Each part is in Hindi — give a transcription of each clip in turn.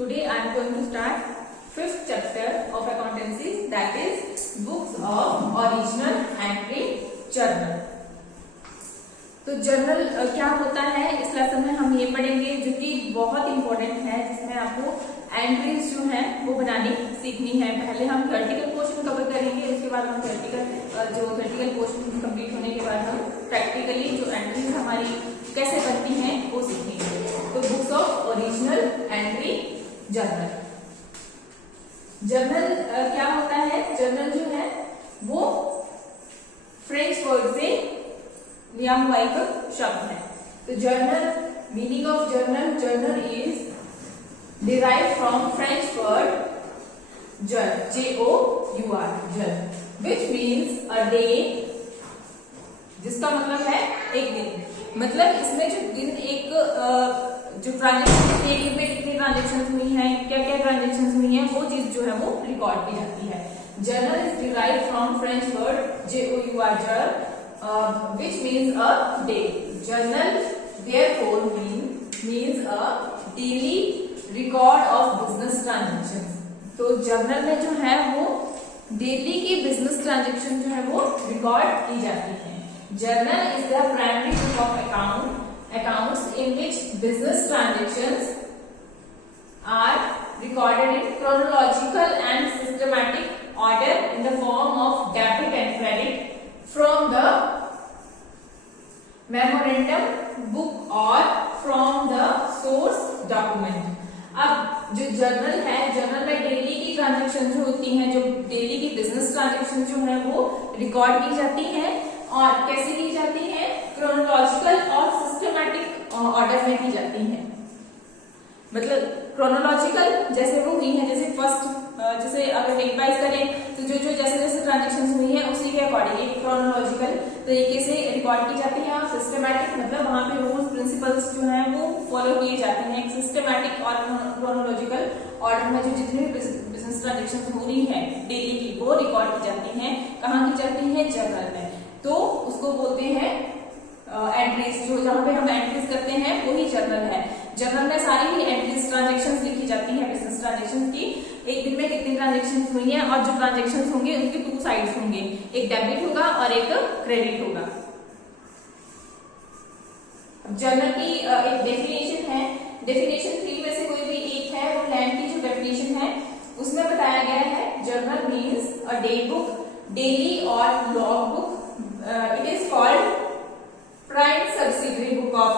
Today I am going to start fifth chapter of accountancy, that is books of original entry journal. तो जर्नल क्या होता है इस लेसन में हम ये पढ़ेंगे जो कि बहुत इंपॉर्टेंट है, जिसमें आपको एंट्रीज जो है वो बनानी सीखनी है। पहले हम थ्योरेटिकल पोर्शन कवर करेंगे, उसके बाद हम थ्योरेटिकल पोर्शन कंप्लीट होने के बाद हम प्रैक्टिकली जो एंट्रीज हमारी कैसे बनती हैं वो सीखेंगे। तो books of original entry journal. Journal क्या होता है? जर्नल जो है वो फ्रेंच वर्ड से लिया हुआ एक शब्द है। तो journal, meaning of journal, journal is derived from French word जर, JOUR, जर, विच मीन्स अ डे, जिसका मतलब है एक दिन। मतलब इसमें जो दिन, एक जो ट्रांजेक्शन, एक दिन में कितनी ट्रांजेक्शन हुई हैं, क्या क्या ट्रांजेक्शन हुई हैं, वो चीज जो है वो रिकॉर्ड की जाती है। Journal is derived from French word JOUR, जर, which means a day. Journal therefore means a daily record of business transactions. तो जर्नल में जो है वो डेली की बिजनेस ट्रांजेक्शन जो है वो रिकॉर्ड की जाती है। Journal is the primary book of accounts in which business transactions are recorded in chronological and systematic order in the form of debit and credit from the memorandum book or from the source document. अब जो जर्नल है, जर्नल में डेली की ट्रांजेक्शन जो होती हैं, जो डेली की बिजनेस ट्रांजेक्शन जो है वो रिकॉर्ड की जाती है। और कैसे की जाती है? क्रोनोलॉजिकल और सिस्टमैटिक ऑर्डर में की जाती है। मतलब क्रोनोलॉजिकल जैसे वो हुई है, जैसे फर्स्ट, जैसे अगर डेट वाइज करें तो जो जो जैसे जैसे ट्रांजेक्शन हुई है उसी के अकॉर्डिंग एक क्रोनोलॉजिकल तरीके से रिकॉर्ड की जाती है। और सिस्टमैटिक मतलब वहां पे रूल्स प्रिंसिपल्स जो है वो फॉलो किए जाते हैं। एक सिस्टमैटिक और क्रोनोलॉजिकल ऑर्डर में जो जितनी भी बिजनेस ट्रांजेक्शन हो रही है डेली की, वो रिकॉर्ड की जाती है। कहाँ की जाती है? जर्नल में। तो उसको बोलते हैं एंट्रीज, जो जहाँ पे हम एंट्रीज करते हैं वही जर्नल है। जर्नल में सारी ही एंट्रीज, ट्रांजेक्शंस लिखी जाती हैं बिजनेस ट्रांजेक्शंस की। एक दिन में कितनी ट्रांजेक्शंस हुई हैं, और जो ट्रांजेक्शंस होंगे उनके टू साइड्स होंगे, एक डेबिट होगा और एक क्रेडिट होगा। जर्नल की एक डेफिनेशन है, डेफिनेशन 3 में से कोई भी एक है, वो लैंड की जो डेफिनेशन है उसमें बताया गया है journal means a day book, daily और log book. It is called prime subsidiary book of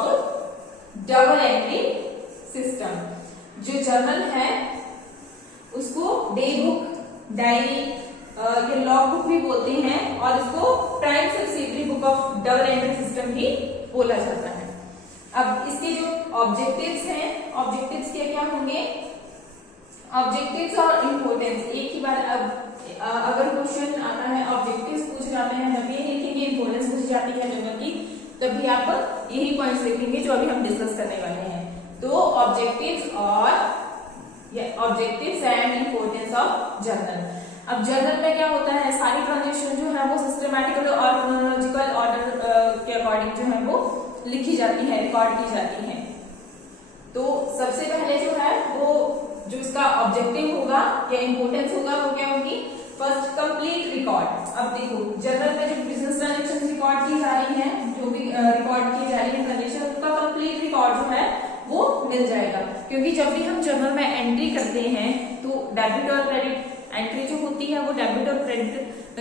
double entry system. जो जर्नल है उसको डे बुक, डायरी या लॉग बुक भी बोलते हैं, और इसको prime subsidiary book of double entry system भी बोला जाता है। अब इसके जो ऑब्जेक्टिव्स हैं, ऑब्जेक्टिव्स क्या क्या होंगे? ऑब्जेक्टिव्स और इंपोर्टेंस। एक ही बार अब अगर क्वेश्चन आता है, ऑब्जेक्टिव्स पूछ जाते हैं तब ये लिखेंगे, इंपोर्टेंस पूछ जाती है जर्नल की तब भी आप यही पॉइंट्स लिखेंगे जो अभी हम डिस्कस करने वाले हैं। तो ऑब्जेक्टिव्स और objectives and importance of journal. अब जर्नल में क्या होता है? सारी ट्रांजेक्शन जो है वो सिस्टमैटिकल और क्रोनोलॉजिकल ऑर्डर के अकॉर्डिंग जो है वो लिखी जाती है, रिकॉर्ड की जाती है। तो सबसे पहले जो है वो जो इसका ऑब्जेक्टिव होगा या इंपोर्टेंस होगा वो क्या होगी? First, complete record. अब देखो जर्नल में जो बिजनेस ट्रांजेक्शन रिकॉर्ड की जा रही है, जो भी रिकॉर्ड की जा रही है ट्रांजेक्शन, उसका कंप्लीट रिकॉर्ड जो है वो मिल जाएगा। क्योंकि जब भी हम जर्नल में एंट्री करते हैं तो डेबिट और क्रेडिट एंट्री जो होती है वो डेबिट और क्रेडिट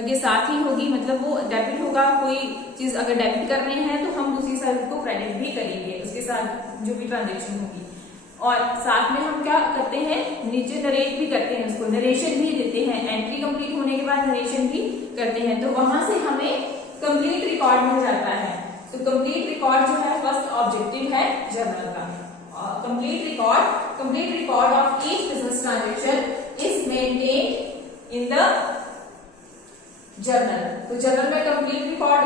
के साथ ही होगी। मतलब वो डेबिट होगा, कोई चीज अगर डेबिट कर रहे हैं तो हम दूसरी साइड को क्रेडिट भी करेंगे उसके साथ जो भी ट्रांजेक्शन होगी। और साथ में हम क्या करते हैं? नीचे नरेट भी करते हैं, उसको नरेशन भी देते हैं। एंट्री कंप्लीट होने के बाद नरेशन भी करते हैं, तो वहां से हमें कंप्लीट रिकॉर्ड मिल जाता है। तो कंप्लीट रिकॉर्ड जो है फर्स्ट ऑब्जेक्टिव है जर्नल का। Complete record of each business transaction is maintained in the journal. तो जर्नल में कंप्लीट रिकॉर्ड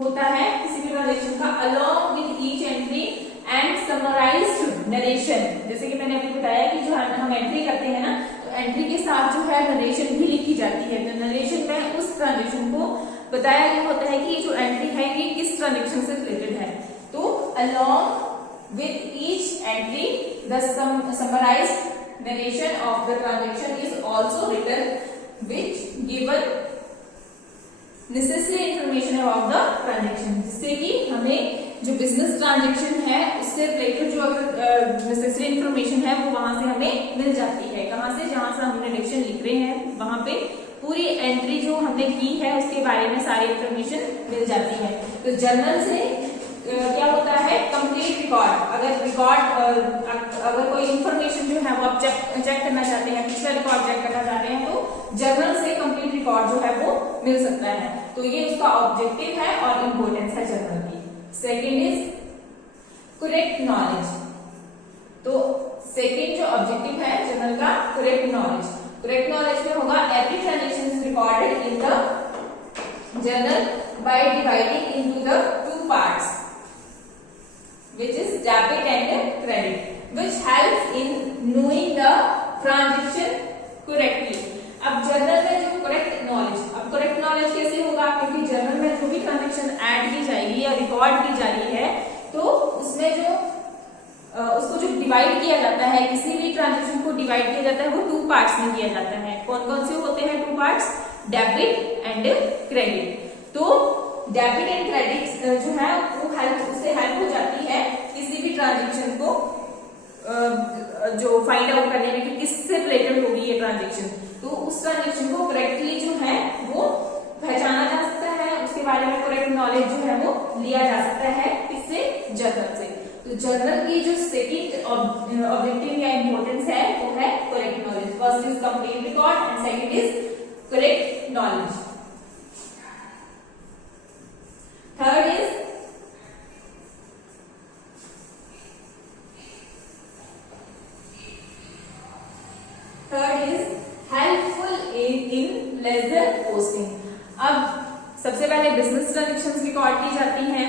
होता है किसी भी ट्रांजेक्शन का, along with each entry and summarised narration. जैसे कि मैंने अभी बताया कि जो हम एंट्री करते हैं ना, तो एंट्री के साथ जो है नरेशन भी लिखी जाती है। तो नरेशन में उस ट्रांजेक्शन को बताया गया होता है कि ये जो एंट्री है ये किस ट्रांजेक्शन से रिलेटेड है। तो along with each entry the summarized narration of the transaction is also written which given necessary information about the transaction, जिससे कि हमें जो बिजनेस ट्रांजेक्शन है उससे रिलेटेड जो अगर नेसेसरी इंफॉर्मेशन है वो वहां से हमें मिल जाती है। कहां से? जहां से हमने डिक्शन लिख रहे हैं वहां पे पूरी एंट्री जो हमने की है उसके बारे में सारी इंफॉर्मेशन मिल जाती है। तो जर्नल से क्या होता है? Complete record. अगर कोई इंफॉर्मेशन जो है वो आप चेक करना चाहते हैं, पिछला रिकॉर्ड चेक करना चाहते हैं, तो जर्नल से कंप्लीट रिकॉर्ड जो है वो मिल सकता है। तो ये उसका ऑब्जेक्टिव है और इम्पोर्टेंस है जर्नल की। Second is correct knowledge. तो सेकेंड जो ऑब्जेक्टिव है जर्नल का, करेक्ट नॉलेज। करेक्ट नॉलेज में होगा every transaction is recorded in the journal by dividing into the two parts which is debit and credit, which helps in knowing the transaction correctly. अब जर्नल में जो करेक्ट नॉलेज, अब करेक्ट नॉलेज कैसे होगा? क्योंकि जर्नल में जो भी ट्रांजेक्शन ऐड की जाएगी या रिकॉर्ड की जा रही है तो उसमें जो उसको जो डिवाइड किया जाता है, किसी भी ट्रांजेक्शन को डिवाइड किया जाता है वो टू पार्ट्स में किया जाता है। कौन कौन से होते हैं two parts? Debit and credit. तो डेबिट एंड क्रेडिट जो है वो उससे हेल्प हो जाती है किसी भी ट्रांजेक्शन को जो फाइंड आउट करने में कि किससे रिलेटेड होगी ये ट्रांजेक्शन। तो उस ट्रांजेक्शन को करेक्टली जो है वो पहचाना जा सकता है, उसके बारे में करेक्ट नॉलेज जो है वो लिया जा सकता है किससे? जर्नल से। तो जर्नल की जो सेकंड ऑब्जेक्टिव या इंपॉर्टेंस है वो है correct knowledge. First is complete record and second is correct knowledge. Third is helpful in ledger posting. अब सबसे पहले बिजनेस ट्रांजेक्शंस रिकॉर्ड की जाती हैं।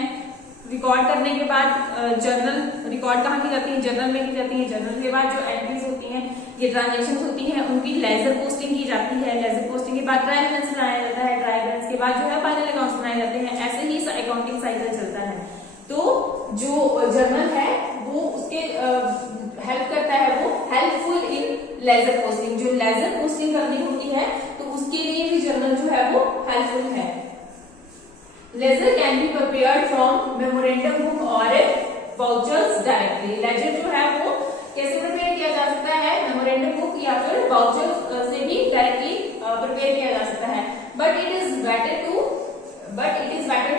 रिकॉर्ड करने के बाद जर्नल रिकॉर्ड कहाँ की जाती है? जर्नल में की जाती है। जर्नल के बाद जो एंट्रीज होती हैं, ये ट्रांजेक्शंस होती हैं, उनकी लेजर पोस्टिंग की जाती है। लेजर पोस्टिंग के बाद ट्रायल बैलेंस बनाया जाता है। ट्रायल बैलेंस के बाद जो है फाइनल अकाउंट्स बनाए जाते हैं। ऐसे ही अकाउंटिंग साइकिल चलता है। तो जो जर्नल है वो उसके हेल्प करता है, वो हेल्पफुल इन लेजर पोस्टिंग। जो लेजर पोस्टिंग करनी होती है तो उसके लिए भी जर्नल जो है वो हेल्पफुल है। Ledger can be prepared from memorandum book और वाउचर्स डायरेक्टली। लेजर जो है वो कैसे प्रिपेयर किया जा सकता है? मेमोरेंडम बुक या फिर वाउचर से भी डायरेक्टली प्रिपेयर किया जा सकता है। But it is better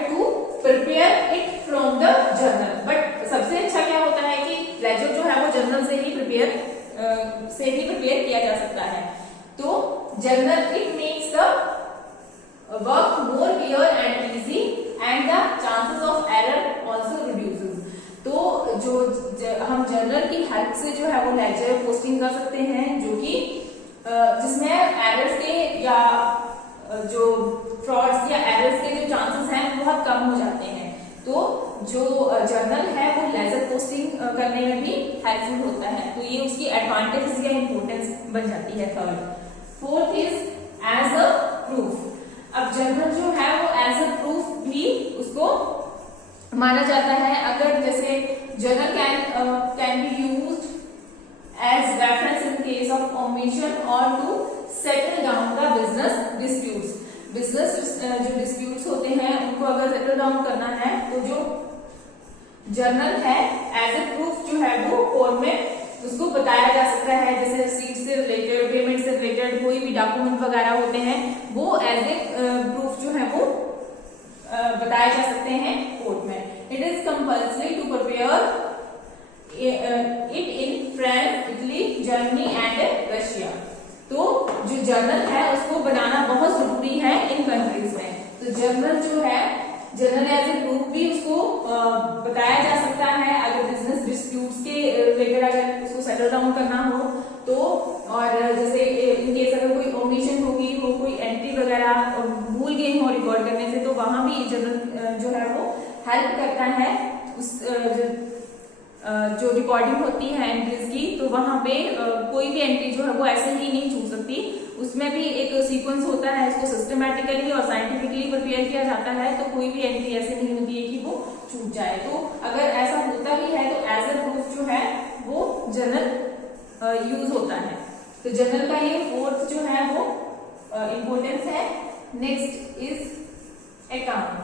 to prepare it from the journal. But सबसे अच्छा क्या होता है कि लेजर जो है वो जर्नल से ही प्रिपेयर किया जा सकता है। तो journal it makes the work more clear and easy and the chances of error also reduces. तो जो हम जर्नल की हेल्प से जो है वो लेजर पोस्टिंग कर सकते हैं, जो कि जिसमें एरर्स के या जो फ्रॉड्स या एरर्स के जो चांसेस हैं बहुत कम हो जाते हैं। तो जो जर्नल है वो लेजर पोस्टिंग करने में भी हेल्पफुल होता है। तो ये उसकी एडवांटेज या इंपॉर्टेंस बन जाती है। Third. Fourth is as a proof. अब जर्नल जो है वो एज अ प्रूफ भी उसको माना जाता है। अगर जैसे journal can be used as reference in case of omission और to settle down the business disputes. Business जो डिस्प्यूट्स होते हैं उनको अगर सेटल डाउन करना है तो जो जर्नल है एज ए प्रूफ जो है वो कोर्ट में उसको बताया जा सकता है। जैसे रिसीट से रिलेटेड, पेमेंट से रिलेटेड कोई भी डॉक्यूमेंट वगैरह होते हैं वो एज ए प्रूफ जो है वो बताए जा सकते हैं कोर्ट में। It is compulsory to prepare it in France, Italy, Germany and Russia. तो जो जर्नल है उसको बनाना बहुत जरूरी है इन कंट्रीज में। तो जर्नल जो है, जर्नल एज ए प्रूफ भी उसको बताया जा सकता है। अगर बिजनेस डिस्प्यूट्स के रिलेटेड अगर उसको सेटल डाउन करना हो तो, और जैसे इन केस अगर कोई ओमिशन होगी, हो कोई एंट्री वगैरह भूल गए हो रिकॉर्ड करने से, तो वहां भी जर्नल जो है वो हेल्प करता है। उस जो रिकॉर्डिंग होती है एंट्रीज की, तो वहां पे कोई भी एंट्री जो है वो ऐसे ही नहीं छूट सकती। उसमें भी एक सीक्वेंस होता है, इसको सिस्टमैटिकली और साइंटिफिकली प्रिपेयर किया जाता है। तो कोई भी एंट्री ऐसे नहीं होती है कि वो छूट जाए। तो अगर ऐसा होता भी है तो एज ए प्रूफ जो है वो जनरल यूज होता है। तो जनरल का ये फोर्थ जो है वो इंपॉर्टेंस है। Next is account.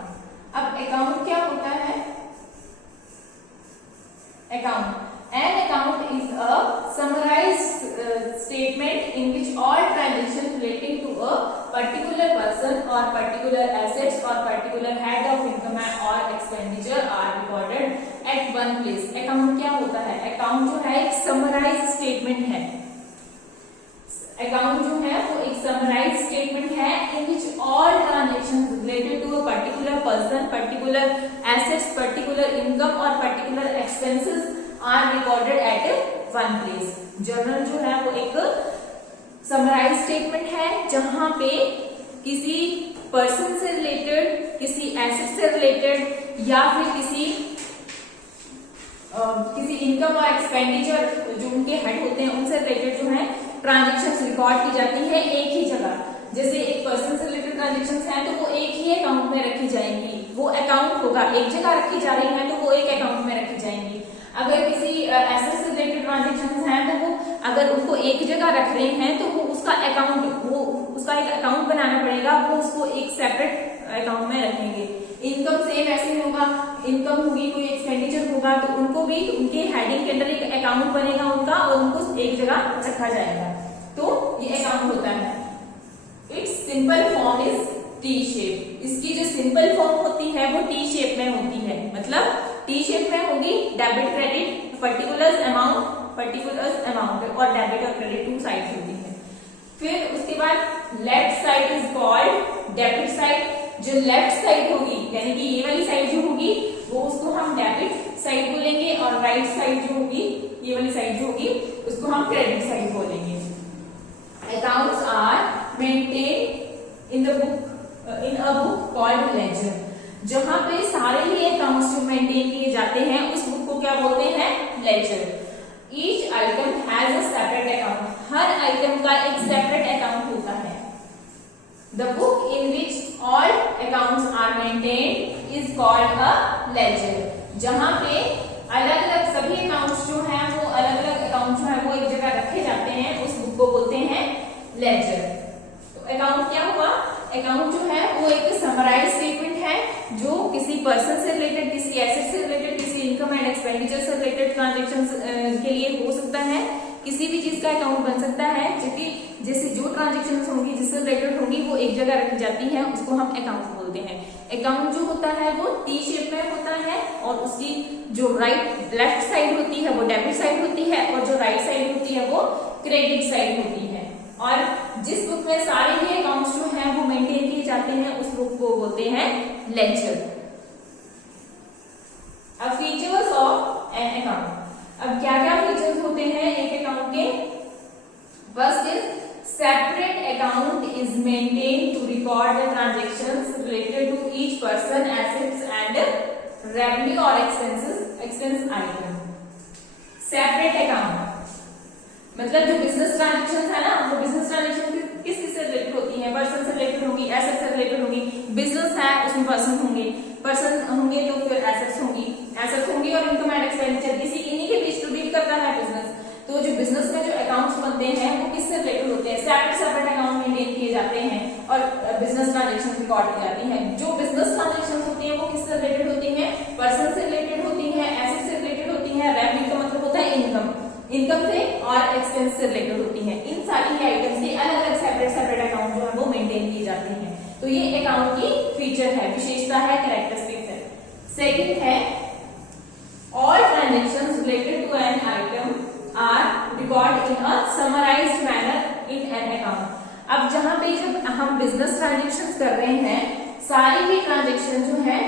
अब अकाउंट क्या होता है? Account, an account is a summarized statement in which all transactions relating to a particular person or particular assets or particular head of income or expenditure are recorded at one place। Account क्या होता है? अकाउंट जो है एक समराइज स्टेटमेंट है। अकाउंट जो है वो एक समराइज स्टेटमेंट है in which all transactions related to a particular person, particular assets, particular income or particular expenses are recorded at one place। Journal जो है वो एक समराइज स्टेटमेंट है जहां पे किसी पर्सन से रिलेटेड, किसी एसेट से रिलेटेड या फिर किसी इनकम और एक्सपेंडिचर जो उनके हेड होते हैं उनसे रिलेटेड जो है ट्रांजेक्शन्स रिकॉर्ड की जाती है एक ही जगह। जैसे एक पर्सन से रिलेटेड ट्रांजेक्शन्स हैं तो वो एक ही अकाउंट में रखी जाएंगी, वो अकाउंट होगा, एक जगह रखी जा रही है तो वो एक अकाउंट में रखी जाएंगी। अगर किसी एसेट से रिलेटेड ट्रांजेक्शन्स हैं तो वो अगर उनको एक जगह रख रहे हैं तो वो उसका एक अकाउंट बनाना पड़ेगा, वो उसको एक सेपरेट अकाउंट में रखेंगे। इनकम सेम ऐसे होगा, इनकम होगी, कोई एक्सपेंडिचर होगा तो उनको भी उनके हेडिंग के अंदर एक अकाउंट बनेगा उनका और उनको एक जगह रखा जाएगा। तो ये अकाउंट होता है। It's simple form is T shape. इसकी जो सिंपल फॉर्म होती है वो टी शेप में होती है, मतलब टी शेप में होगी। डेबिट क्रेडिट, पर्टिकुलर अमाउंट और डेबिट और क्रेडिट टू साइड होती है। फिर उसके बाद left side is called debit side. जो लेफ्ट साइड होगी यानी कि ये वाली साइड जो होगी वो उसको हम डेबिट साइड बोलेंगे और राइट साइड जो होगी, ये वाली साइड जो होगी, उसको हम क्रेडिट साइड बोलेंगे। Accounts are maintain in a book called ledger. जहां पे सारे ही अकाउंट्स जो मेंटेन किए जाते हैं उस बुक को क्या बोलते हैं? Ledger. Each item has a separate account. हर आइटम का एक सेपरेट अकाउंट होता है। The book in which all accounts are maintained is called a ledger। जहां पे अलग अलग सभी अकाउंट्स जो हैं वो अलग अलग अकाउंट जो है वो एक जगह रखे जाते हैं, उस बुक को बोलते हैं लेजर। तो अकाउंट क्या हुआ? अकाउंट जो है वो एक समराइज स्टेटमेंट है जो किसी पर्सन से रिलेटेड, किसी एसेट से रिलेटेड, किसी इनकम एंड एक्सपेंडिचर से रिलेटेड ट्रांजेक्शंस के लिए हो सकता है। किसी भी चीज का अकाउंट बन सकता है क्योंकि जैसे जो ट्रांजेक्शंस होंगी जिससे रिलेटेड होंगी वो एक जगह रखी जाती है, उसको हम अकाउंट बोलते हैं। अकाउंट जो होता है वो टी शेप में होता है और उसकी जो लेफ्ट साइड होती है वो डेबिट साइड होती है और जो राइट साइड होती है वो क्रेडिट साइड होती है। और जिस बुक में सारे ही अकाउंट्स जो हैं वो मेंटेन किए जाते हैं उस बुक को बोलते हैं लेजर। अब फीचर्स ऑफ एन अकाउंट। अब क्या क्या फीचर्स होते हैं एक अकाउंट के? First is separate account is maintained to record the transactions related to each person, assets and revenue or expense item। separate account मतलब जो बिजनेस ट्रांजेक्शन है ना, वो बिजनेस ट्रांजेक्शन किस किस से रिलेटेड होती है? पर्सन से रिलेटेड होगी, एसेट से रिलेटेड होगी। बिजनेस है उसमें पर्सन होंगे तो फिर एसेट्स होंगी और इनकम एंड एक्सपेंडिचर इन्हीं के बीच तो डील करता है बिजनेस। तो जो बिजनेस में जो अकाउंट्स बनते हैं वो किससे रिलेटेड होते हैं? सेपरेट अकाउंट मेंटेन किए जाते हैं और बिजनेस ट्रांजेक्शन रिकॉर्ड की जाती हैं। जो बिजनेस ट्रांजेक्शन होती हैं वो किससे रिलेटेड होती हैं? पर्सन से रिलेटेड होती हैं, एसेट से रिलेटेड होती हैं, रेवेन्यू का मतलब होता है इनकम से और एक्सपेंस से रिलेटेड होती हैं। इन सारी आइटम्स के अलग अलग सेपरेट अकाउंट जो है वो मेंटेन किए जाते हैं। तो ये अकाउंट की फीचर है, विशेषता है, कैरेक्टरिस्टिक्स है। सेकंड है all transactions related to an item are record in a summarised manner in an account. अब जहां पे जब हम बिजनेस ट्रांजेक्शंस कर रहे हैं, सारी ही ट्रांजेक्शन जो है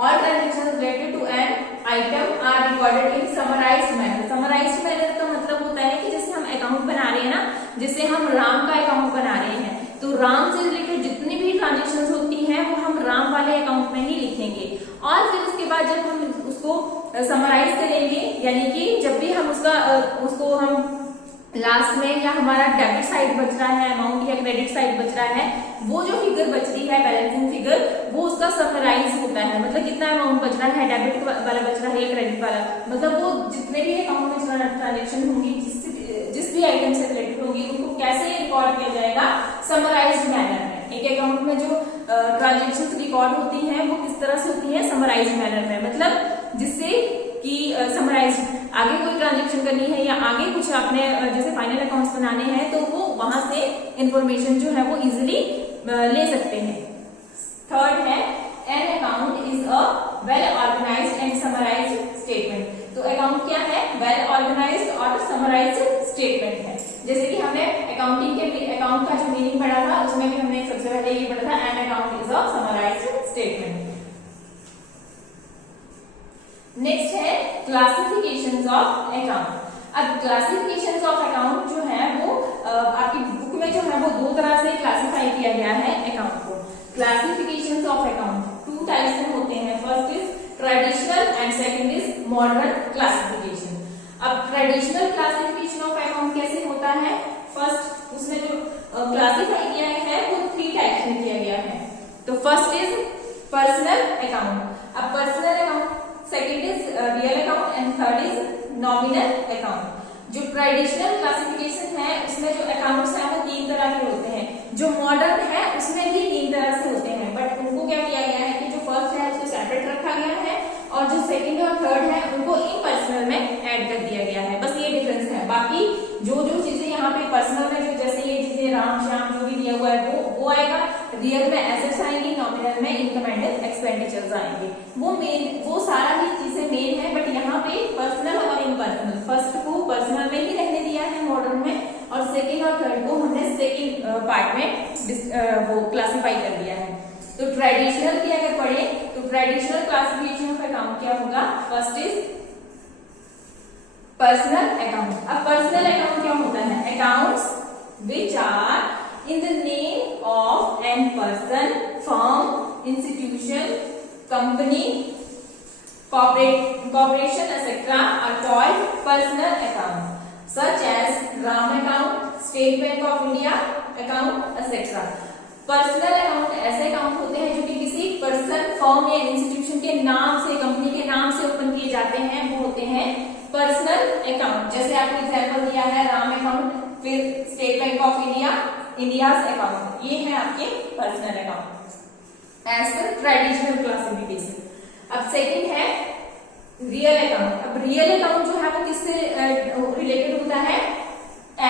all transaction related to an item are recorded in summarised manner. Summarised manner का मतलब होता है कि जैसे हम अकाउंट बना रहे हैं ना, जैसे हम राम का अकाउंट बना रहे हैं तो राम से रिलेटेड जितनी भी ट्रांजेक्शंस होती हैं वो हम राम वाले अकाउंट में ही लिखेंगे और फिर उसके बाद जब हम उसको समराइज करेंगे यानी कि जब भी हम उसको हम लास्ट में या हमारा डेबिट साइड बच रहा है अमाउंट या क्रेडिट साइड बच रहा है, वो जो फिगर बच रही है बैलेंसिंग फिगर वो उसका समराइज होता है। मतलब कितना अमाउंट बच रहा है, डेबिट वाला बच रहा है या क्रेडिट वाला, मतलब वो जितने भी अकाउंट में ट्रांजेक्शन होंगी, जिस भी आइटम से रिलेटेड होगी, उनको कैसे रिकॉर्ड किया जाएगा, समराइज्ड मैनर में। एक अकाउंट में जो ट्रांजेक्शन रिकॉर्ड होती हैं वो किस तरह से होती है, समराइज्ड मैनर में, मतलब जिससे कि समराइज आगे कोई ट्रांजेक्शन करनी है या आगे कुछ आपने जैसे फाइनल अकाउंट्स बनाने हैं तो वो वहां से इंफॉर्मेशन जो है वो इजीली ले सकते हैं। थर्ड है an account is a well organised and summarised statement. तो अकाउंट क्या है, वेल ऑर्गेनाइज्ड और समराइज्ड स्टेटमेंट है। जैसे कि हमने अकाउंटिंग के अकाउंट का जो मीनिंग पढ़ा था उसमें भी हमने सबसे पहले ये पढ़ा था, N account is a summarised statement. Next है क्लासिफिकेशंस ऑफ अकाउंट। अब क्लासिफिकेशंस ऑफ अकाउंट जो है वो आपकी बुक में जो है वो दो तरह से क्लासिफाई किया गया है अकाउंट को। Classifications of account two types में होते हैं, first is traditional and second is modern classification. अब ट्रेडिशनल क्लासिफिकेशन ऑफ अकाउंट कैसे होता है, फर्स्ट उसमें जो क्लासिफाई किया है वो थ्री टाइप्स में किया गया है। तो फर्स्ट इज पर्सनल अकाउंट। अब personal account, second is real account and third is nominal account. जो ट्रेडिशनल क्लासिफिकेशन है उसमें जो अकाउंट्स हैं वो तीन तरह के होते हैं, जो मॉडर्न है उसमें भी तीन तरह से होते हैं, बट उनको क्या किया गया है कि जो फर्स्ट है उसको सेपरेट रखा गया है और जो सेकंड और थर्ड है उनको इम्पर्सनल में ऐड कर दिया गया है, बस ये डिफरेंस है। बाकी जो जो चीजें यहाँ पे पर्सनल में, जो जैसे ये चीजें राम श्याम जो भी दिया हुआ है वो आएगा, रियल में एसेट्स आएंगी, नॉमिनल में इनकम एंड एक्सपेंडिचर्स आएंगे। वो सारा ही चीजें मेन है, बट यहाँ पे पर्सनल और इम्पर्सनल, फर्स्ट को पर्सनल में ही रहने दिया है मॉडर्न में, और सेकंड और थर्ड को हमने सेकंड पार्ट में वो क्लासिफाई कर दिया है। तो ट्रेडिशनल की अगर पढ़े तो ट्रेडिशनल क्लासिफिकेशन ऑफ अकाउंट क्या होगा, फर्स्ट इज पर्सनल अकाउंट। अब पर्सनल अकाउंट क्या होता है, accounts which are in the name of an person, firm, institution, company, corporation etc. are called personal account, such as Ram account, State Bank of India account etc. Personal account ऐसे अकाउंट होते हैं जो कि किसी पर्सन, फर्म या इंस्टीट्यूशन के नाम से, कंपनी के नाम से ओपन किए जाते हैं, वो होते हैं पर्सनल अकाउंट। जैसे आपको एग्जांपल दिया है राम अकाउंट, फिर State Bank of India, India's account, ये है आपके personal account as per traditional classification. अब सेकंड है रियल अकाउंट। अब रियल अकाउंट जो है वो किससे रिलेटेड होता है,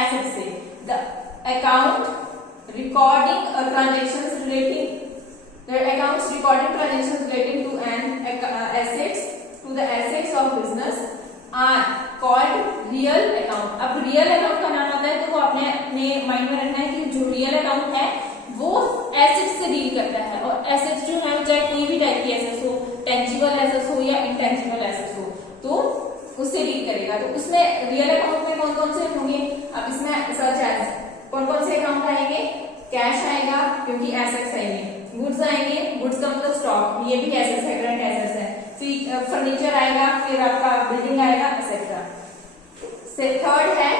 एसेट से। The account recording transactions relating the accounts recording transactions relating to an assets to the assets of business are called real account। अब रियल अकाउंट का नाम आता है तो वो अपने माइंड में रखना है कि जो रियल अकाउंट है वो एसेट्स से डील करता है, और एसेट्स जो है चाहे कोई भी टाइप की एसेट्स हो, टेंजिबल एसेट्स हो या इंटेंजिबल एसेट्स हो, तो उससे डील करेगा। तो उसमें रियल अकाउंट में कौन कौन से होंगे, अब इसमें सर्च एज कौन कौन से अकाउंट आएंगे, कैश आएगा क्योंकि एसेट्स आएंगे, गुड्स आएंगे, गुड्स का मतलब स्टॉक, ये भी एसेट्स है, करंट एसेट्स है, फिर फर्नीचर आएगा, फिर आपका बिल्डिंग आएगा एक्सेट्रा। थर्ड है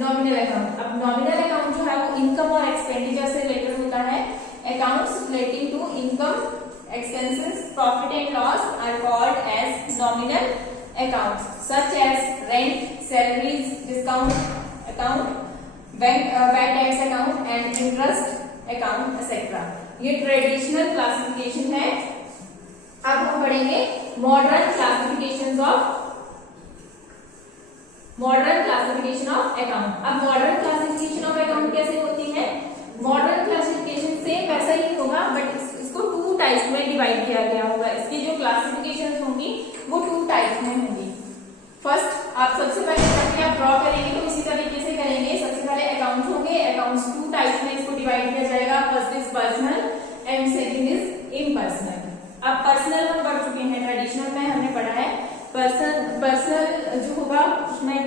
नॉमिनल अकाउंट। अब नॉमिनल अकाउंट जो है वो इनकम और एक्सपेंडिचर से रिलेटेड होता है। Accounts relating to income, expenses, profit and loss are called as nominal accounts, such as rent, salaries, discount account, bank tax account and interest account etcetera. ये ट्रेडिशनल क्लासिफिकेशन है। अब हम पढ़ेंगे मॉडर्न क्लासिफिकेशन ऑफ अकाउंट। अब मॉडर्न क्लासिफिकेशन ऑफ अकाउंट कैसे होती है, मॉडर्न क्लासिफिकेशन से वैसा ही होगा, बट इसको टू टाइप्स में डिवाइड किया गया होगा। इसकी जो क्लासिफिकेशन होंगी वो टू टाइप्स में होंगी। फर्स्ट आप सबसे पहले जब आप ड्रॉ करेंगे तो इसी तरीके से करेंगे। सबसे पहले अकाउंट्स होंगे, अकाउंट्स टू टाइप्स में इसको डिवाइड किया जाएगा, first is personal and second is impersonal. अब पर्सनल हम पढ़ चुके हैं, ट्रेडिशनल में हमने पढ़ा है। पर्सनल जो होगा उसमें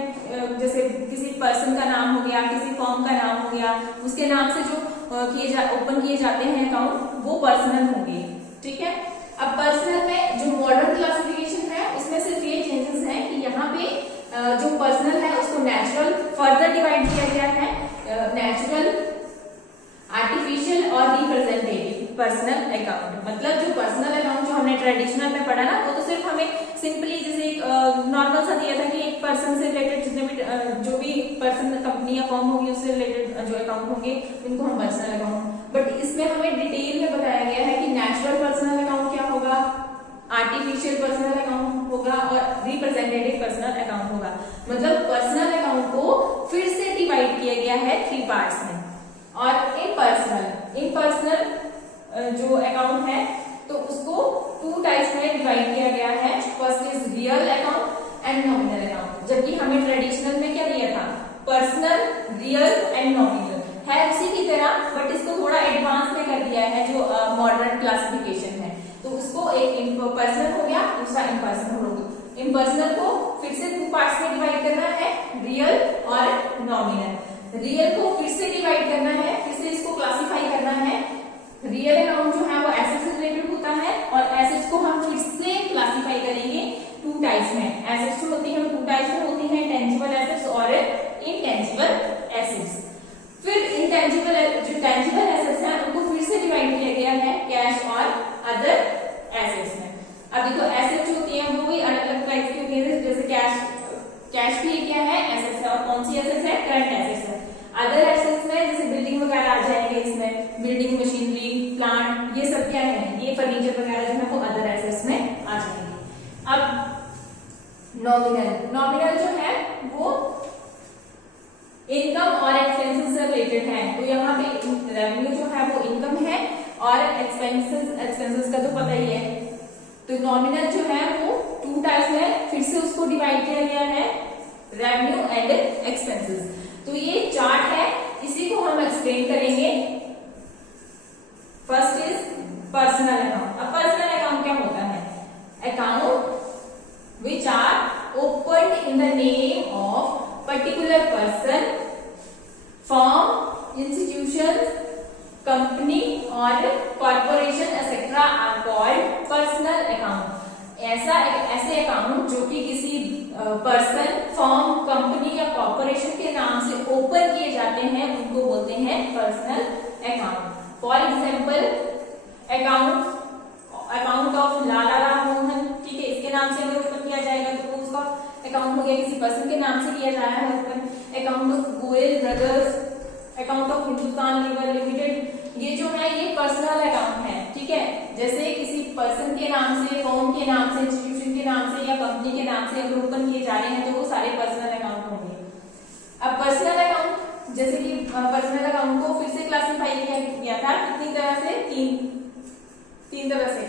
जैसे किसी पर्सन का नाम हो गया, किसी फर्म का नाम हो गया, उसके नाम से जो ओपन किए जाते हैं अकाउंट वो पर्सनल होंगे, ठीक है। अब पर्सनल में जो मॉडर्न क्लासिफिकेशन है उसमें सिर्फ ये चेंजेस हैं कि यहाँ पे जो पर्सनल है उसको नेचुरल फर्दर डिवाइड किया गया है, नेचुरल, आर्टिफिशियल और रिप्रेजेंटेटिव पर्सनल अकाउंट। मतलब जो पर्सनल अकाउंट जो हमने ट्रेडिशनल में पढ़ा ना, वो तो सिर्फ हमें सिंपली जैसे नॉर्मल सा दिया था कि एक पर्सन से रिलेटेड जितने भी जो भी पर्सन कंपनी या फॉर्म होगी उससे रिलेटेड जो अकाउंट होंगे उनको हम पर्सनल अकाउंट, बट इसमें हमें डिटेल में बताया गया है कि नेचुरल पर्सनल अकाउंट क्या होगा, आर्टिफिशियल पर्सनल अकाउंट होगा और रिप्रेजेंटेटिव पर्सनल अकाउंट होगा। मतलब पर्सनल अकाउंट को फिर से डिवाइड किया गया है 3 पार्ट्स में। और इम्पर्सनल जो अकाउंट है तो उसको 2 टाइप्स में डिवाइड किया गया है। First is real account and nominal account, जबकि हमें ट्रेडिशनल में क्या दिया था, पर्सनल, रियल एंड नॉमिनल है उसी की तरह, बट इसको थोड़ा एडवांस में कर दिया है जो मॉडर्न क्लासिफिकेशन है। तो उसको एक पर्सनल हो गया, दूसरा इम्पर्सनल हो गया। इम्पर्सनल को फिर से 2 पार्ट्स में डिवाइड करना है, रियल और नॉमिनल। रियल को फिर से डिवाइड करना है, फिर से इसको क्लासिफाई करना है। रियल अकाउंट जो है वो एसेट्स से रिलेटेड होता है और एसेट्स को हम फिर से क्लासिफाई करेंगे 2 टाइप्स में। एसेट्स जो होती है 2 टाइप्स में होती है, टेंजिबल एसेट्स और इनटेंजिबल एसेट्स। फिर इनटेंजिबल जो टेंजिबल एसेट्स हैं उनको फिर से डिवाइड किया गया है कैश और अदर एसेट्स में। अब देखो एसेट्स जो होती हैं वो भी अलग अलग टाइप की होती है, जैसे कैश भी क्या है, एसेट्स है, और कौन सी एसेट्स है, करंट एसेट्स है। अदर एसेट्स में जैसे बिल्डिंग वगैरह आ जाएंगे, इसमें बिल्डिंग, मशीनरी, प्लांट, ये सब क्या है, ये फर्नीचर वगैरह जो है वो अदर एसेट्स में आ जाएंगे। अब नॉमिनल जो है वो इनकम और एक्सपेंसेस से रिलेटेड है। तो यहाँ पे रेवेन्यू जो है वो इनकम है और एक्सपेंसेस का तो पता ही है। तो नॉमिनल जो है वो 2 टाइप्स में फिर से उसको डिवाइड किया गया है, रेवेन्यू एंड एक्सपेंसेस। तो ये चार्ट है, इसी को हम एक्सप्लेन करेंगे। First is personal account. अब पर्सनल अकाउंट क्या होता है, account which are open in the name of particular person, firm, institution, company और corporation etcetera are called personal account. ऐसे अकाउंट जो कि किसी पर्सन, फर्म, कंपनी या कॉर्पोरेशन के नाम से ओपन किए जाते हैं उनको बोलते हैं personal account. For example account of Lala Ram Mohan, ठीक है, इसके नाम से अगर ओपन किया जाएगा तो उसका अकाउंट हो गया, किसी पर्सन के नाम से किया जा रहा है open. Account of Goyal Brothers, account of Hindustan Lever Limited, ये जो है ये पर्सनल अकाउंट है, ठीक है। जैसे किसी पर्सन के नाम से, फर्म के नाम से, इंस्टीट्यूशन के नाम से या कंपनी के नाम से अगर ओपन किए जा रहे हैं तो वो सारे पर्सनल अकाउंट होंगे। अब पर्सनल अकाउंट, जैसे कि पर्सनल अकाउंट को फिर से क्लासिफाई किया था कितनी तरह से, तीन तरह से।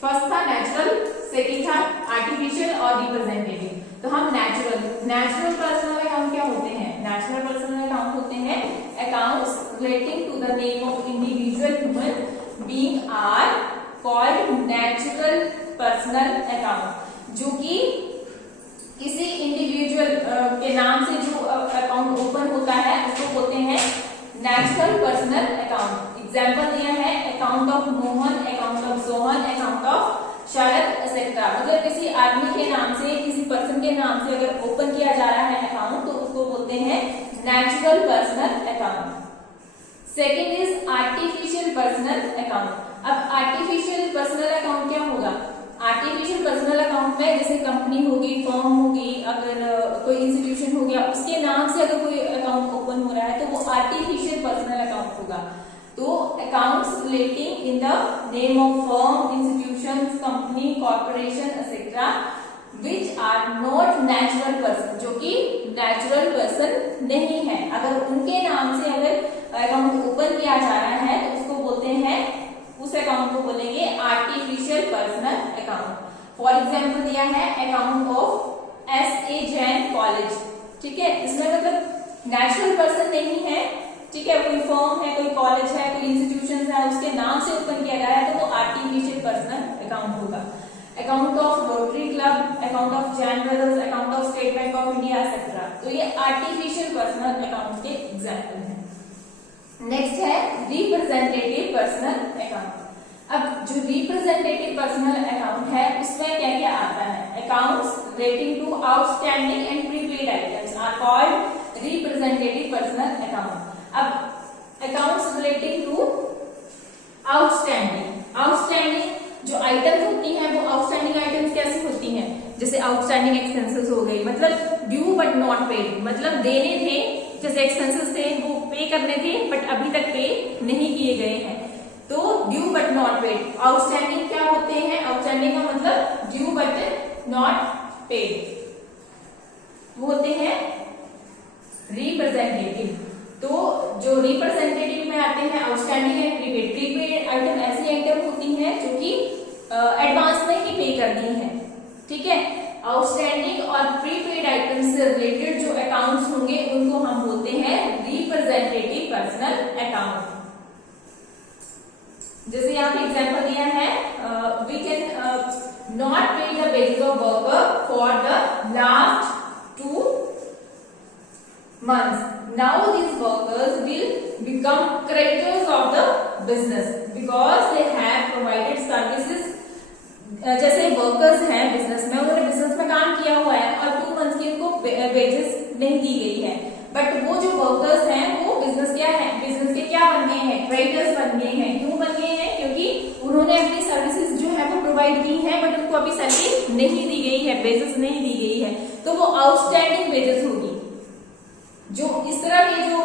फर्स्ट था नेचुरल, सेकंड था आर्टिफिशियल और रिप्रेजेंटेटिव। तो हम नेचुरल पर्सनल अकाउंट क्या होते हैं, नेचुरल पर्सनल अकाउंट होते हैं accounts relating to the name of individual human being are called natural personal account. जो कि किसी इंडिविजुअल के नाम से जो अकाउंट ओपन होता है उसको बोलते हैं नेचुरल पर्सनल अकाउंट। एग्जाम्पल दिया है account of Mohan, account of Sohan, account of Sharad etcetera. मतलब किसी आदमी के नाम से, किसी पर्सन के नाम से अगर ओपन किया जा रहा है अकाउंट तो उसको बोलते हैं natural personal account. Second is artificial personal account. अब आर्टिफिशियल पर्सनल अकाउंट क्या होगा, आर्टिफिशियल पर्सनल अकाउंट में जैसे कंपनी होगी, फर्म होगी, अगर कोई इंस्टीट्यूशन हो गया, उसके नाम से अगर कोई अकाउंट ओपन हो रहा है तो वो आर्टिफिशियल पर्सनल अकाउंट होगा। तो accounts relating in the name of firm, institutions, company, corporation etcetera which are not natural person, जो कि नेचुरल पर्सन नहीं है, अगर उनके नाम से अगर अकाउंट ओपन किया जा रहा है तो उसको बोलते हैं, उस अकाउंट को बोलेंगे artificial personal account. For example दिया है account of S.A. Jain college, ठीक है, इसमें मतलब नेचुरल पर्सन नहीं है, ठीक है, कोई फर्म है, कोई कॉलेज है, कोई इंस्टीट्यूशन है, उसके नाम से ओपन किया जा रहा है तो वो आर्टिफिशियल पर्सनल अकाउंट होगा। Account of rotary club, account of Jain brothers, account of state Bank of India etcetera, तो ये आर्टिफिशियल पर्सनल अकाउंट के एग्जाम्पल है। नेक्स्ट है रिप्रेजेंटेटिव पर्सनल अकाउंट। अब जो रिप्रेजेंटेटिव पर्सनल अकाउंट है उसमें क्या क्या आता है, accounts relating to outstanding and prepaid items are called representative personal account. अब अकाउंट्स रिलेटिंग टू आउटस्टैंडिंग जो आइटम्स होती हैं वो आउटस्टैंडिंग आइटम्स कैसी होती हैं, जैसे आउटस्टैंडिंग एक्सपेंसेस हो गई, मतलब ड्यू बट नॉट पेड, मतलब देने थे, जैसे एक्सपेंसेस थे वो पे करने थे बट अभी तक पे नहीं किए गए हैं, तो due but not paid. Outstanding क्या होते हैं, आउटस्टैंडिंग का मतलब ड्यू बट नॉट पेड, वो होते हैं रिप्रेजेंटेटिव। तो जो रिप्रेजेंटेटिव में आते हैं outstanding and prepaid. Prepaid item ऐसी आइटम होती हैं जो कि एडवांस में ही पे कर दी हैं, ठीक है। आउटस्टैंडिंग और प्रीपेड आइटम से रिलेटेड जो अकाउंट्स होंगे उनको हम बोलते हैं रिप्रेजेंटेटिव पर्सनल अकाउंट। जैसे यहाँ पे एग्जांपल दिया है, वी कैन नॉट पे the wages of worker for the last 2 months. Now these workers will become creditors of the business because they have provided services. जैसे वर्कर्स हैं बिजनेस में, उन्होंने बिजनेस में काम किया हुआ है और 2 मंथ्स की उनको वेजेस नहीं दी गई है, बट वो जो वर्कर्स हैं वो बिजनेस क्या है, बिजनेस के क्या बन गए हैं, क्रेडिटर्स बन गए हैं। क्यों बन गए हैं, क्योंकि उन्होंने अपनी सर्विसेज जो है वो प्रोवाइड की है बट उनको अभी सैलरी नहीं दी गई है, वेजेस नहीं दी गई है, तो वो आउटस्टैंडिंग वेजेस होगी। जो इस तरह के जो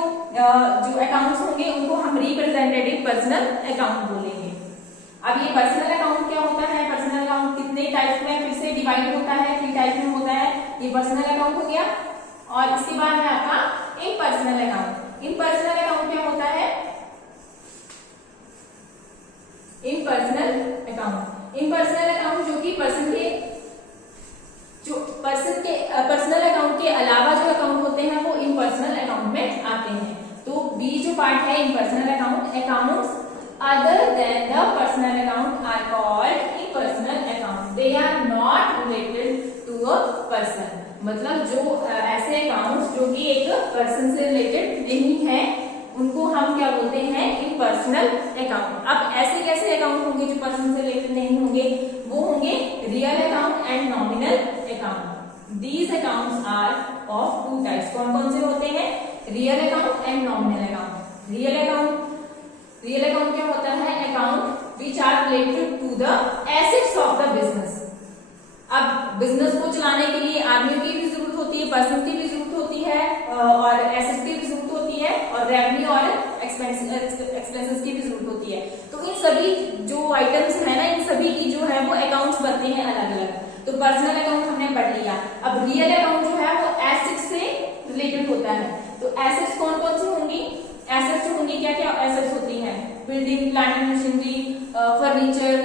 अकाउंट्स होंगे उनको हम रिप्रेजेंटेटिव पर्सनल अकाउंट बोलेंगे। अब ये पर्सनल अकाउंट क्या होता है, पर्सनल अकाउंट कितने टाइप में फिर से डिवाइड होता है, 3 टाइप में होता है। ये पर्सनल अकाउंट हो गया और इसके बाद में आपका इम्पर्सनल अकाउंट। इम्पर्सनल अकाउंट क्या होता है, इम्पर्सनल अकाउंट, इम्पर्सनल अकाउंट जो कि पर्सनल अकाउंट के अलावा जो अकाउंट होते हैं वो इम्पर्सनल अकाउंट में आते हैं। तो बी जो पार्ट है impersonal account, accounts other than the personal account are called impersonal account, they are not related to a person. मतलब जो ऐसे अकाउंट्स जो कि एक पर्सन से रिलेटेड नहीं है उनको हम क्या बोलते हैं, इम्पर्सनल अकाउंट। अब ऐसे कैसे अकाउंट होंगे जो पर्सन से रिलेटेड नहीं होंगे, वो होंगे real account and nominal account. These accounts are of 2 types. कौन कौन से होते हैं, real account and nominal account. Real account क्या होता है, account which are related to the assets of the business. अब बिजनेस को चलाने के लिए आदमियों की भी जरूरत होती है, पर्सन की भी जरूरत होती है और एसेट्स की भी जरूरत होती है और रेवेन्यू और एक्सपेंसेस की भी जरूरत होती है। तो इन सभी जो आइटम्स है ना, इन सभी की जो है वो अकाउंट्स बनते हैं अलग अलग। तो पर्सनल अकाउंट हमने पढ़ लिया। अब रियल अकाउंट जो है वो एसेट्स से रिलेटेड होता है। तो एसेट्स कौन कौन सी होंगी, एसेट्स जो होंगी, क्या क्या एसेट्स होती हैं, building, plant and machinery, furniture,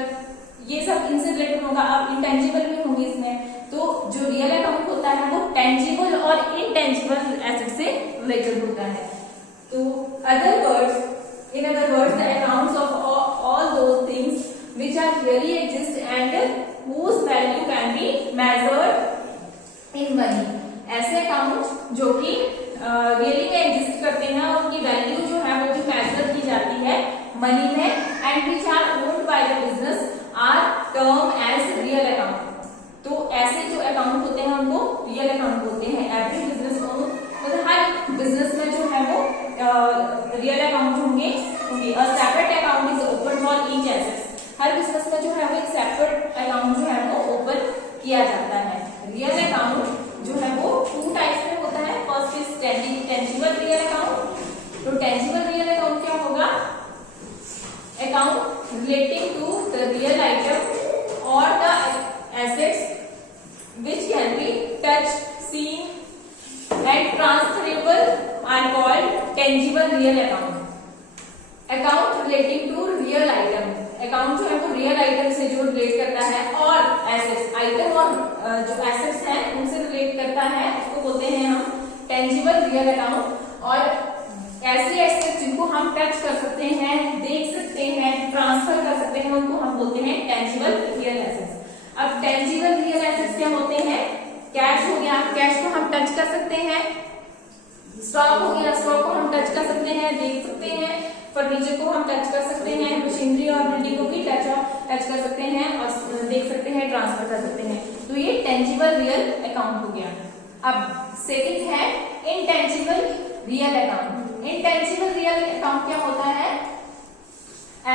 ये सब इनसे रिलेटेड होगा। अब इंटेंजिबल भी होंगी इसमें। तो जो रियल अकाउंट होता है वो टेंजिबल और इनटेंजिबल एसेट से रिलेटेड होता है। तो in other words the accounts of all those things which are really exist and whose value can be measured in money। ऐसे अकाउंट जो कि रियली में एग्जिस्ट करते हैं और उनकी वैल्यू जो है वो भी मेजर की जाती है मनी में, and which are owned by the business are term as real account. तो ऐसे जो अकाउंट होते हैं उनको रियल अकाउंट बोलते हैं। एवरी बिजनेस ओन, मतलब हर बिजनेस में जो है वो रियल अकाउंट होंगे। अ separate account is open for each assets. Her business में जो है वो एक सेपरेट अकाउंट जो है वो ओपन किया जाता है। रियल अकाउंट जो है वो 2 टाइप्स में होता है। First is tangible real account. तो टेंजिबल रियल अकाउंट क्या होगा, account relating to the real item और the assets which can be touched, seen and transferable are called tangible real account। account relating to real item, account जो है वो real item से जो relate करता है और assets, item और जो assets हैं उनसे relate करता है उसको बोलते हैं हम tangible real account। और ऐसे assets जिनको हम टच कर सकते हैं, देख सकते हैं, ट्रांसफर कर सकते हैं, उनको हम बोलते हैं tangible real assets। अब tangible real assets क्या होते हैं, कैश हो गया, कैश को हम टच कर सकते हैं। स्टॉक हो गया, स्टॉक को हम टच कर सकते हैं, देख सकते हैं। फर्नीचर को हम टच कर सकते हैं। मशीनरी और बिल्डिंग को भी टच कर सकते हैं और देख सकते हैं, ट्रांसफर कर सकते हैं। तो ये टेंजिबल रियल अकाउंट हो गया। अब सेकंड है intangible real account. Intangible real account क्या होता है,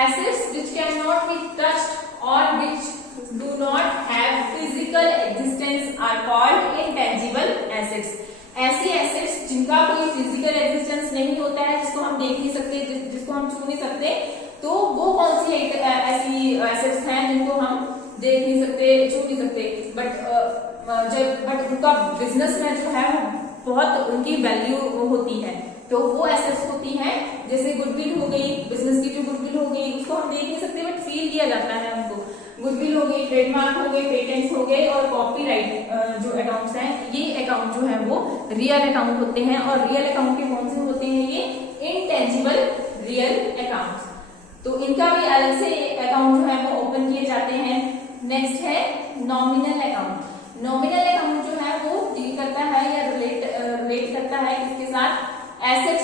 assets which can not be touched और which do not have physical existence are called intangible assets. ऐसे एसेट्स जिनका कोई फिजिकल एग्जिस्टेंस नहीं होता है, जिसको हम देख नहीं सकते, जिसको हम छू नहीं सकते, तो वो कौन सी ऐसी एसेट्स हैं जिनको हम देख नहीं सकते, छू नहीं सकते, बट उनका बिजनेस में जो है बहुत उनकी वैल्यू होती है, तो वो एसेट्स होती हैं। जैसे गुडविल हो गई, बिजनेस की जो गुडविल हो गई उसको हम देख नहीं सकते बट फील किया जाता है उनको। गुडविल हो गई, ट्रेडमार्क हो गए, पेटेंट्स हो गए और कॉपीराइट जो अकाउंट्स हैं, ये अकाउंट जो है वो रियल अकाउंट होते हैं। और रियल अकाउंट के कौन से होते हैं? ये इनटेंजिबल रियल अकाउंट्स। तो इनका भी अलग से अकाउंट जो है वो ओपन किए जाते हैं। नेक्स्ट है नॉमिनल अकाउंट। नॉमिनल अकाउंट जो है वो डील करता है या रिलेट करता है किसके साथ? एसेट्स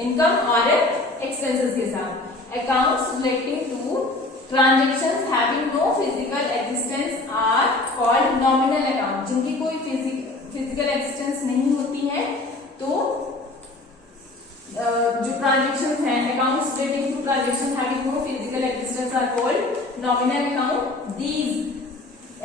इनकम और एक्सपेंसेस के साथ। Accounts relating to transactions having no physical existence are called nominal account. जिनकी कोई फिजिकल एग्जिस्टेंस नहीं होती है, तो जो ट्रांजेक्शंस हैं, accounts relating to transaction having no physical existence are called nominal account. These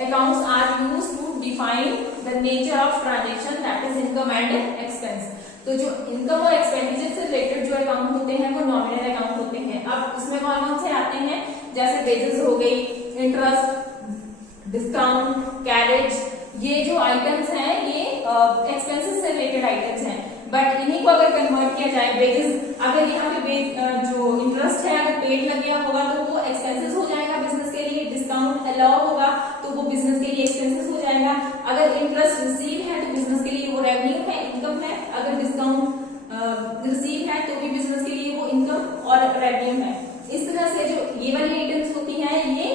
accounts are used to define the nature of transaction, that is income and expense. तो जो इनकम और एक्सपेंडिचर से रिलेटेड जो अकाउंट होते हैं वो नॉमिनल अकाउंट होते हैं। अब उसमें कौन कौन से आते हैं? जैसे वेजेस हो गई, इंटरेस्ट, डिस्काउंट, कैरेज, ये जो आइटम्स हैं ये एक्सपेंसेस से रिलेटेड आइटम्स हैं। बट इन्हीं को अगर कन्वर्ट किया जाए, वेजेस अगर यहाँ पे जो इंटरेस्ट है अगर पेड लग गया होगा तो वो एक्सपेंसेस हो जाएगा बिजनेस के लिए। डिस्काउंट अलाउ होगा तो वो बिजनेस के लिए एक्सपेंसेस हो जाएगा। अगर इंटरेस्ट रिसीव है तो बिजनेस के लिए वो रेवेन्यू है, इनकम है। अगर डिस्काउंट रिसीव है तो भी बिजनेस के लिए वो इनकम और रेवेन्यू है। इस तरह से जो ये वाली आइटम्स होती हैं ये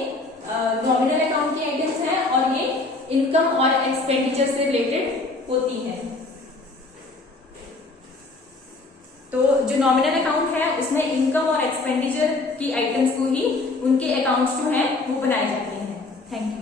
नॉमिनल अकाउंट की आइटम्स हैं और ये इनकम और एक्सपेंडिचर से रिलेटेड होती हैं। तो जो नॉमिनल अकाउंट है उसमें इनकम और एक्सपेंडिचर की आइटम्स को ही उनके अकाउंट्स जो हैं वो बनाए जाते हैं। Thank you.